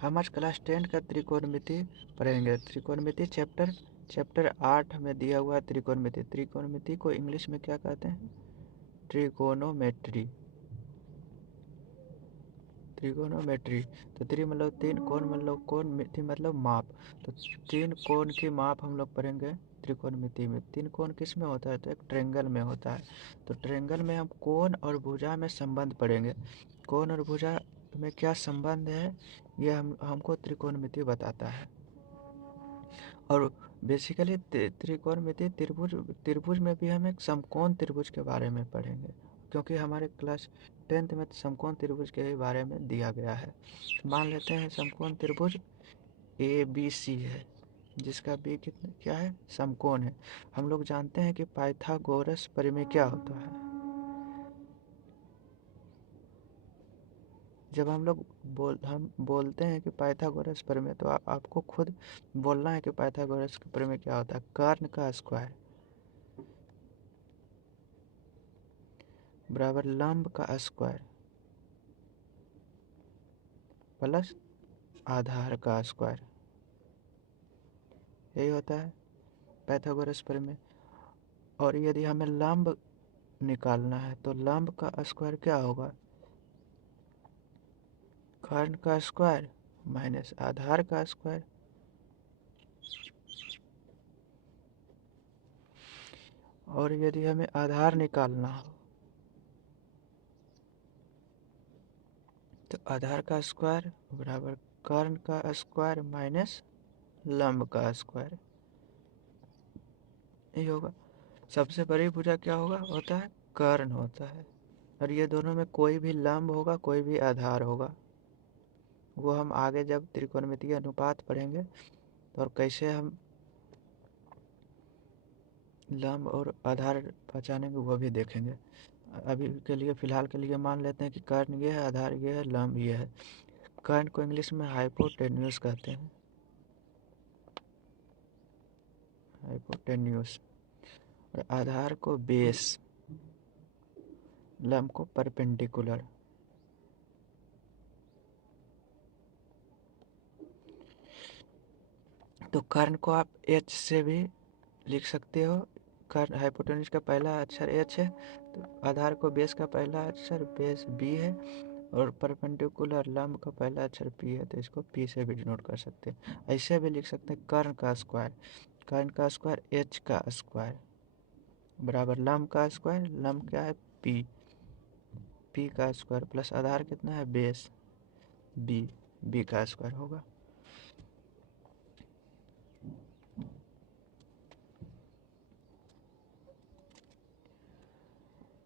हम आज क्लास 10 का त्रिकोणमिति पढ़ेंगे। त्रिकोणमिति चैप्टर 8 में दिया हुआ त्रिकोणमिति। त्रिकोणमिति को इंग्लिश में क्या कहते हैं? ट्रिगोनोमेट्री। त्रिगोनोमेट्री। तो त्रि मतलब तीन, कोण मतलब कोण, मिति मतलब माप। तो तीन कोण की माप हम लोग पढ़ेंगे त्रिकोणमिति में। तीन कोण किस में होता है? तो एक ट्रायंगल में होता है। तो ट्रायंगल में हम कोण और भुजा में संबंध पढ़ेंगे। कोण और भुजा में क्या संबंध है, ये हमको त्रिकोणमिति बताता है। और बेसिकली त्रिकोणमिति त्रिभुज में भी हम एक समकोण त्रिभुज के बारे में पढ़ेंगे, क्योंकि हमारे क्लास 10th में समकोण त्रिभुज के बारे में दिया गया है। मान लेते हैं समकोण त्रिभुज ABC है, जिसका बी कितना क्या है? समकोण है। हम लोग जानते हैं कि पाइथागोरस प्रमेय क्या होता है। जब हम बोलते हैं कि पाइथागोरस प्रमेय, तो आपको खुद बोलना है कि पाइथागोरस प्रमेय क्या होता है। कर्ण का स्क्वायर बराबर लंब का स्क्वायर प्लस आधार का स्क्वायर, यही होता है पाइथागोरस प्रमेय। और यदि हमें लंब निकालना है तो लंब का स्क्वायर क्या होगा? कर्ण का स्क्वायर माइनस आधार का स्क्वायर। और यदि हमें आधार निकालना हो तो आधार का स्क्वायर बराबर कर्ण का स्क्वायर माइनस लंब का स्क्वायर, यही होगा। सबसे बड़ी भुजा क्या होता है? कर्ण होता है। और ये दोनों में कोई भी लंब होगा, कोई भी आधार होगा, वो हम आगे जब त्रिकोणमितीय अनुपात पढ़ेंगे तो और कैसे हम लंब और आधार पहचानेंगे वो भी देखेंगे। अभी के लिए फ़िलहाल के लिए मान लेते हैं कि कर्ण ये है, आधार ये है, लंब ये है। कर्ण को इंग्लिश में हाइपोटेन्यूस कहते हैं, हाइपोटेन्यूस। और आधार को बेस, लंब को परपेंडिकुलर। तो कर्ण को आप एच से भी लिख सकते हो। कर्ण हाइपोटेन्यूस का पहला अक्षर एच है, तो आधार को बेस का पहला अक्षर बेस बी है, और परपेंडिकुलर लंब का पहला अक्षर पी है, तो इसको पी से भी डिनोट कर सकते हैं। ऐसे भी लिख सकते हैं कर्ण का स्क्वायर, कर्ण का स्क्वायर एच का स्क्वायर बराबर लंब का स्क्वायर, लंब क्या है? पी, पी का स्क्वायर प्लस आधार कितना है? बेस बी, बी का स्क्वायर होगा।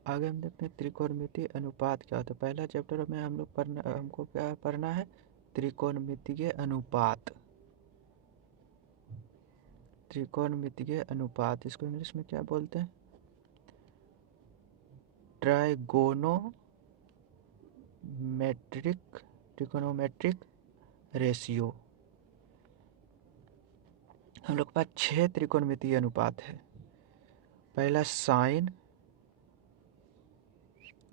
आगे हम देखते हैं त्रिकोणमितीय अनुपात क्या होता है। पहला चैप्टर में हमको क्या पढ़ना है? त्रिकोणमितीय अनुपात। त्रिकोणमितीय अनुपात, इसको इंग्लिश में क्या बोलते हैं? Trigonometric ratio. हम लोग के पास 6 त्रिकोणमितीय अनुपात है। पहला साइन,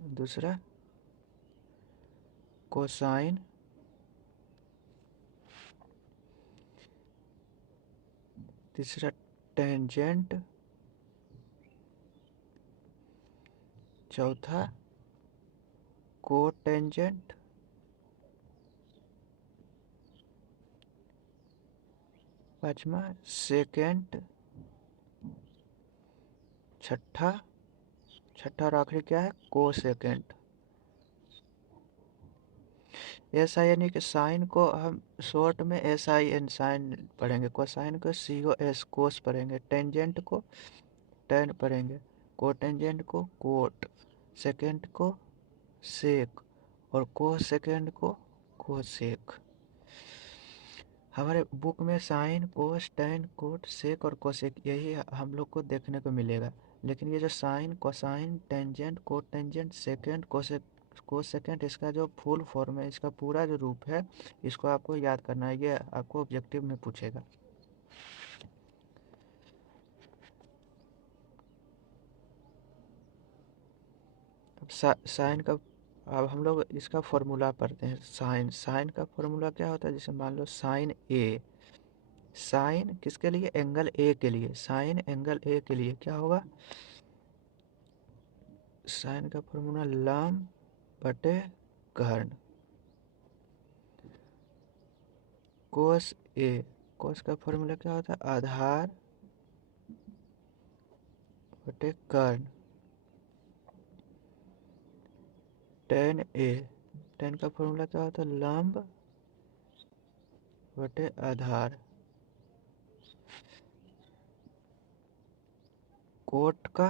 दूसरा कोसाइन, तीसरा टेंजेंट, चौथा कोटेंजेंट, पांचवा सेकेंट, छठा और आखिरी क्या है? कोसेकेंट। SIN के साइन को हम शॉर्ट में SIN साइन पढ़ेंगे, कोसाइन को COS कोस पढ़ेंगे, टेंजेंट को टेन पढ़ेंगे, कोटेंजेंट को कोट, सेकेंड को सेक, और कोसेकेंड को कोसेक। हमारे बुक में साइन, कोस, टेन, कोट, सेक और कोसेक यही हम लोग को देखने को मिलेगा। लेकिन ये जो sine, cosine, tangent, cotangent, secant, cosec, cosecant, इसका जो फुल फॉर्म है, इसका पूरा जो रूप है, इसको आपको याद करना है। ये आपको ऑब्जेक्टिव में पूछेगा। अब साइन का अब हम लोग इसका फॉर्मूला पढ़ते हैं। साइन, साइन का फॉर्मूला क्या होता है? जैसे मान लो साइन ए, साइन किसके लिए? एंगल ए के लिए। साइन एंगल ए के लिए क्या होगा? साइन का फॉर्मूला लंब बटे कर्ण। कोस ए, कोस का फॉर्मूला क्या होता है? आधार बटे कर्ण। टेन ए, टेन का फॉर्मूला क्या होता है? लंब बटे आधार। कोट का,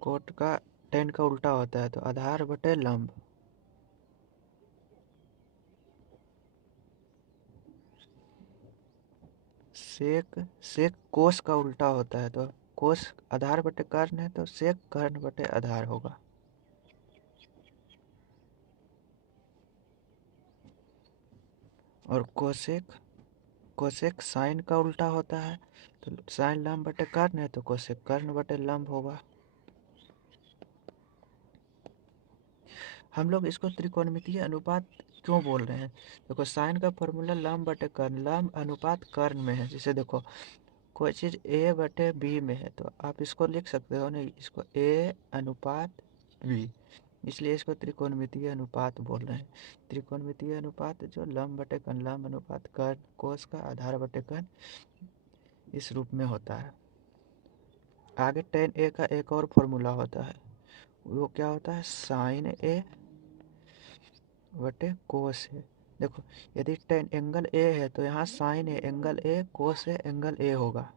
कोट का टेन का उल्टा होता है तो आधार बटे लंब। सेक, सेक कोस का उल्टा होता है तो कोस आधार बटे कर्ण है तो सेक कर्ण बटे आधार होगा। और कोसेक, कोसेक साइन का उल्टा होता है तो साइन लंब बटे कर्ण है तो कोसेक कर्ण बटे लंब होगा। हम लोग इसको त्रिकोणमितीय अनुपात क्यों बोल रहे हैं? देखो साइन का फॉर्मूला लंब बटे कर्ण, लंब अनुपात कर्ण में है। जैसे देखो कोई चीज़ ए बटे बी में है तो आप इसको लिख सकते हो ना, इसको ए अनुपात बी, इसलिए इसको त्रिकोणमितीय अनुपात बोल रहे हैं। त्रिकोणमितीय अनुपात जो लंब बटे कर्ण, लंब अनुपात कर्ण, कोस का आधार बटे कर्ण, इस रूप में होता है। आगे टेन ए का एक और फॉर्मूला होता है, वो क्या होता है? साइन ए बटे कोस ए। देखो यदि टेन एंगल ए है तो यहाँ sine A angle A, cos A angle A होगा।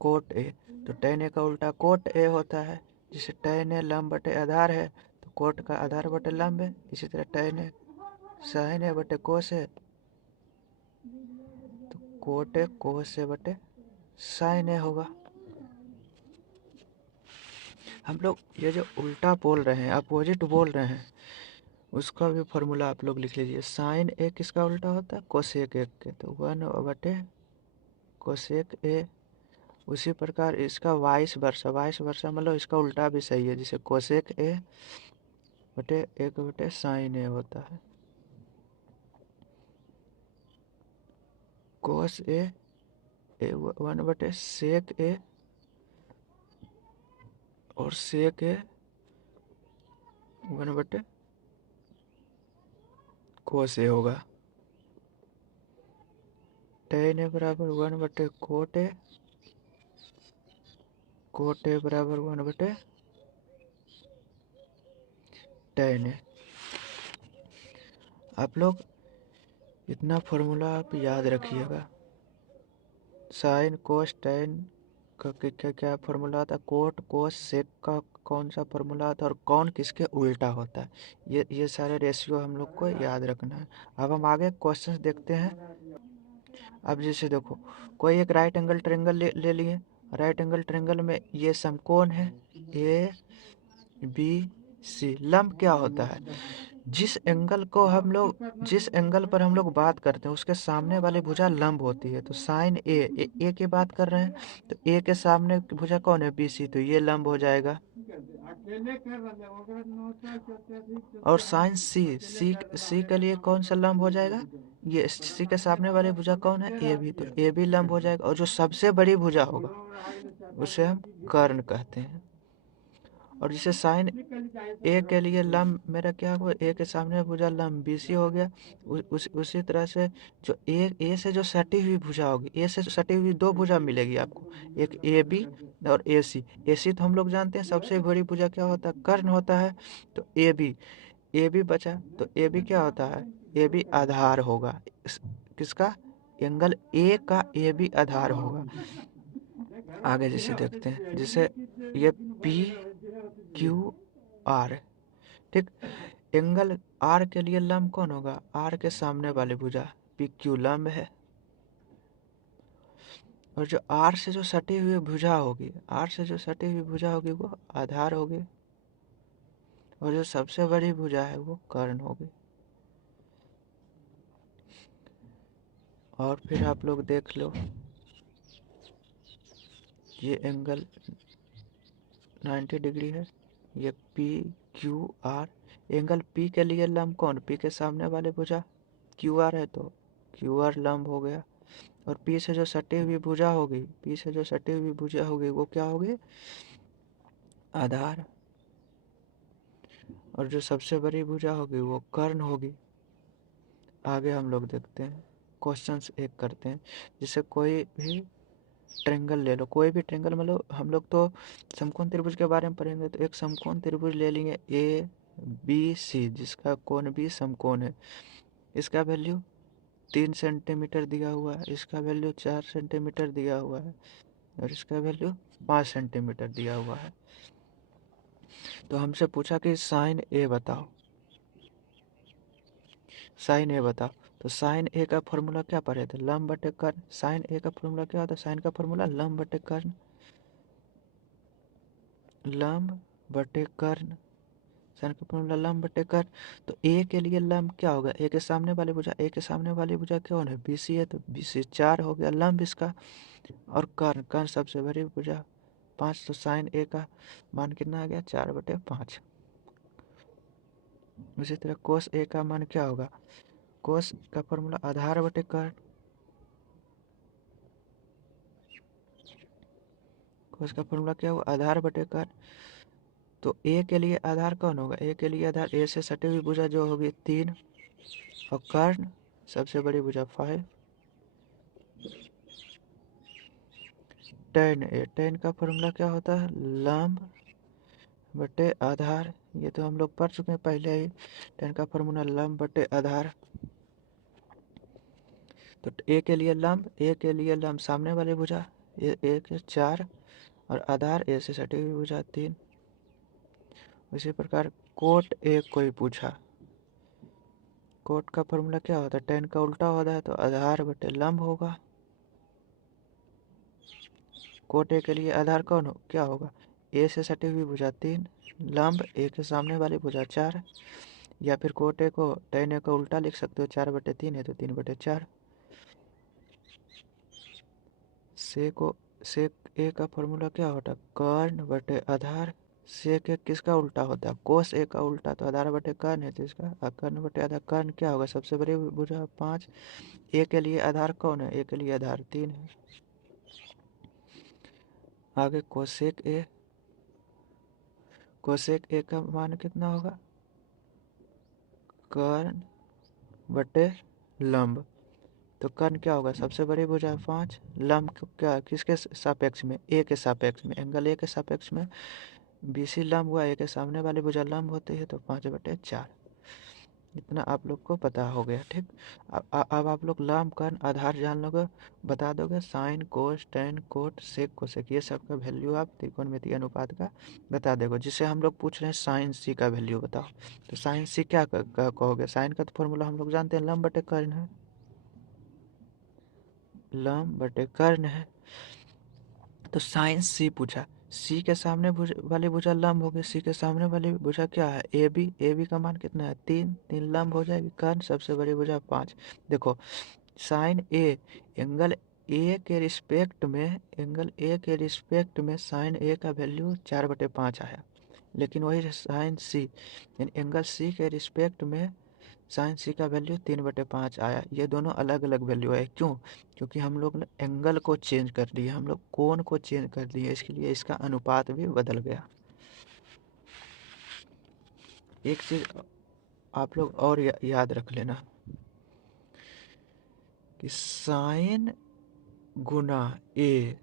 कोट ए, तो टेन ए का उल्टा कोट ए होता है। जिसे टेन ए लंब बटे आधार है तो कोट का आधार बटे लंब है। इसी तरह टेन ए साइन ए बटे कोस ए तो कोट ए कोस ए बटे साइन ए होगा। हम लोग ये जो उल्टा बोल रहे हैं, अपोजिट बोल रहे हैं, उसका भी फॉर्मूला आप लोग लिख लीजिए। साइन ए किसका उल्टा होता है? कोसेक ए के, तो 1 बटे कोसेक ए। उसी प्रकार इसका वाइस वर्सा, वाइस वर्सा मतलब इसका उल्टा भी सही है। जिसे कोसेक ए बटे 1 बटे साइन ए होता है। कोस ए 1 बटे सेक ए और सेक ए 1 बटे कोस ए होगा। टेन ए बराबर 1 बटे कोट ए, कोट ए बराबर 1 बटे टेन ए। आप लोग इतना फॉर्मूला आप याद रखिएगा। साइन कोस टेन का क्या क्या फॉर्मूला आता है? कोट कोस सेक का कौन सा फॉर्मूला आता है और कौन किसके उल्टा होता है, ये सारे रेशियो हम लोग को याद रखना है। अब हम आगे क्वेश्चंस देखते हैं। अब जैसे देखो कोई एक राइट एंगल ट्रायंगल ले लिए। राइट एंगल ट्रायंगल में ये समकोण है ए बी सी। लंब क्या होता है? जिस एंगल को हम लोग, जिस एंगल पर हम लोग बात करते हैं उसके सामने वाली भुजा लंब होती है। तो साइन ए की बात कर रहे हैं तो ए के सामने की भुजा कौन है? बी सी, तो ये लंब हो जाएगा। और साइन सी, सी के लिए कौन सा लंब हो जाएगा? ये सी के सामने वाली भुजा कौन है? ए बी, तो ए बी लंब हो जाएगा। और जो सबसे बड़ी भुजा होगा उसे हम कर्ण कहते हैं। और जिसे साइन ए के लिए लंब मेरा क्या हुआ? ए के सामने भुजा लंब बी सी हो गया। उसी तरह से जो ए से जो सटी हुई भुजा होगी, ए से सटी हुई दो भुजा मिलेगी आपको, एक ए बी और ए सी। ए सी तो हम लोग जानते हैं सबसे बड़ी भुजा क्या होता है? कर्ण होता है। तो ए बी बचा, तो ए बी क्या होता है? ए बी आधार होगा। किसका? एंगल ए का ए बी आधार होगा। आगे जैसे देखते हैं, जैसे ये पी क्यू आर, ठीक। एंगल आर के लिए लंब कौन होगा? आर के सामने वाली भुजा पी क्यू लंब है। और जो आर से जो सटी हुई भुजा होगी, आर से जो सटी हुई भुजा होगी वो आधार होगी। और जो सबसे बड़ी भुजा है वो कर्ण होगी। और फिर आप लोग देख लो, ये एंगल 90 डिग्री है, ये P Q R. Angle P के लिए लंब कौन, पी के सामने वाले भुजा क्यू आर है तो क्यू आर लंब हो गया। और पी से जो सटी हुई भुजा होगी, पी से जो सटी हुई भुजा होगी वो क्या होगी, आधार। और जो सबसे बड़ी भुजा होगी वो कर्ण होगी। आगे हम लोग देखते हैं, क्वेश्चंस एक करते हैं। जिससे कोई भी ट्रेंगल ले लो, कोई भी ट्रेंगल मतलब हम लोग तो समकोण त्रिभुज के बारे में पढ़ेंगे, तो एक समकोण त्रिभुज ले लेंगे ए बी सी, जिसका कोण भी समकोण है। इसका वैल्यू 3 सेंटीमीटर दिया हुआ है, इसका वैल्यू 4 सेंटीमीटर दिया हुआ है, और इसका वैल्यू 5 सेंटीमीटर दिया हुआ है। तो हमसे पूछा कि साइन ए बताओ, साइन ए बताओ। तो साइन ए का फॉर्मूला क्या पढ़े थे, लंब बटे कर्ण। साइन ए का फॉर्मूला क्या होता है, साइन का फॉर्मूला लंब बटे कर्ण, लंब बटे कर्ण। साइन का फॉर्मूला लंब बटे कर्ण। तो ए के लिए लंब क्या होगा, ए के सामने वाली भुजा, ए के सामने वाली भुजा कौन है, बीसी है, तो बीसी 4 हो गया लंब इसका। और कर्ण, कर्ण सबसे बड़ी भुजा 5, तो साइन ए का मान कितना आ गया, 4/5। उसी तरह कोस ए का मान क्या होगा, कोस का फॉर्मूला आधार बटे कर्ण, कोस का फॉर्मूला क्या हुआ, आधार बटे कर्ण। तो ए के लिए आधार कौन होगा, ए के लिए आधार ए से सटी हुई भुजा जो होगी 3, और कर्ण सबसे बड़ी भुजा 5। टेन ए, टेन का फॉर्मूला क्या होता है, लंब बटे आधार। ये तो हम लोग पढ़ चुके हैं पहले ही, टेन का फॉर्मूला लंब बटे आधार। तो ए के लिए लंब, ए के लिए लंब सामने वाली भुजा ए के 4, और आधार ए से सटी हुई भुजा 3। उसी प्रकार कोट ए कोई पूछा, कोट का फॉर्मूला क्या होता है, टेन का उल्टा होता है, तो आधार बटे लंब होगा। कोट ए के लिए आधार कौन हो, क्या होगा, ए से सटी हुई भुजा 3, लंब ए के सामने वाली भुजा 4। या फिर कोट ए को टेन ए को उल्टा लिख सकते हो, 4/3 है तो 3/4। सेक ए का फॉर्मूला क्या होता है, कर्ण बटे आधार। सेक ए किसका उल्टा होता है, कोस ए का उल्टा, तो आधार बटे कर्ण है, तो इसका कर्ण बटे आधार। कर्ण क्या होगा, सबसे बड़ी भुजा 5। ए के लिए आधार कौन है, ए के लिए आधार 3 है। आगे कोसेक ए, कोसेक ए का मान कितना होगा, कर्ण बटे लंब। तो कर्ण क्या होगा, सबसे बड़ी भुजा 5, लंब क्या किसके सापेक्ष में, ए के सापेक्ष में, एंगल ए के सापेक्ष में बीसी लंब हुआ, ए के सामने वाली भुजा लंब होती है, तो 5/4। इतना आप लोग को पता हो गया, ठीक। अब आप लोग लंब कर्ण आधार जान लोगे, बता दोगे sin cos tan cot sec cosec, ये सब का वैल्यू आप त्रिकोणमितीय अनुपात का बता दोगे। जिससे हम लोग पूछ रहे हैं साइन सी का वैल्यू बताओ, तो साइन सी क्या कहोगे, साइन का तो फॉर्मूला हम लोग जानते हैं, लंब बटे कर्ण है, लंब बटे कर्ण है। तो साइन सी पूछा, सी के सामने वाली भुजा लंब होगी, सी के सामने वाली भुजा क्या है, ए बी, ए बी का मान कितना है 3, 3 लंब हो जाएगी, कर्ण सबसे बड़ी भुजा 5। देखो साइन ए, एंगल ए के रिस्पेक्ट में, एंगल ए के रिस्पेक्ट में साइन ए का वैल्यू 4/5 आया। लेकिन वही साइन सी, यानी एंगल सी के रिस्पेक्ट में साइन सी का वैल्यू 3/5 आया। ये दोनों अलग अलग वैल्यू है, क्यों, क्योंकि हम लोग ने एंगल को चेंज कर दिया, हम लोग कोण को चेंज कर दिए, इसके लिए इसका अनुपात भी बदल गया। एक चीज आप लोग और याद रख लेना कि साइन गुना ए,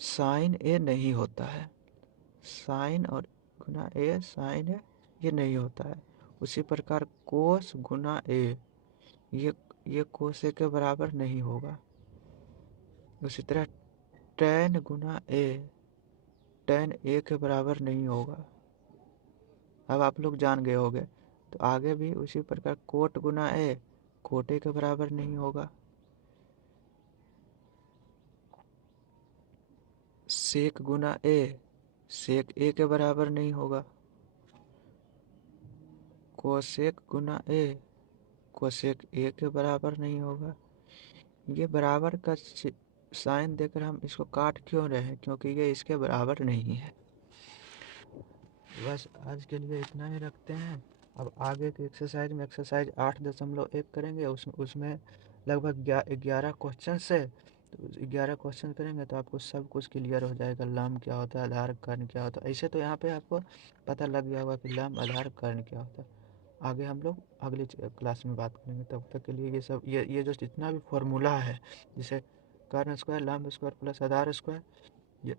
साइन ए नहीं होता है, साइन और गुना ए साइन ए ये नहीं होता है। उसी प्रकार कोस गुना ए, ये कोस ए के बराबर नहीं होगा। उसी तरह टेन गुना ए, टेन ए के बराबर नहीं होगा। अब आप लोग जान गए होंगे, तो आगे भी उसी प्रकार coat Guna A, cot A के बराबर नहीं होगा। सेक गुना ए, सेक ए के बराबर नहीं होगा। कोसेक गुना ए, कोसेक ए के बराबर नहीं होगा। ये बराबर का साइन देकर हम इसको काट क्यों रहे हैं, क्योंकि ये इसके बराबर नहीं है। बस आज के लिए इतना ही रखते हैं। अब आगे की एक्सरसाइज में एक्सरसाइज 8.1 करेंगे, उसमें लगभग 11 क्वेश्चन है। तो 11 क्वेश्चन करेंगे तो आपको सब कुछ क्लियर हो जाएगा। लाम क्या होता है, आधार कार्ड क्या होता है, ऐसे तो यहाँ पे आपको पता लग गया होगा कि लाम आधार कार्ड क्या होता है। आगे हम लोग अगली क्लास में बात करेंगे। तब तक के लिए ये सब ये जो जितना भी फॉर्मूला है, जैसे कर्न स्क्वायर, लाम स्क्वायर प्लस आधार स्क्वायर, ये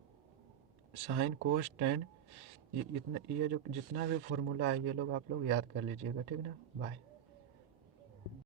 साइन कोस टेन, ये जो जितना भी फॉर्मूला है ये लोग आप लोग याद कर लीजिएगा। ठीक ना, बाय।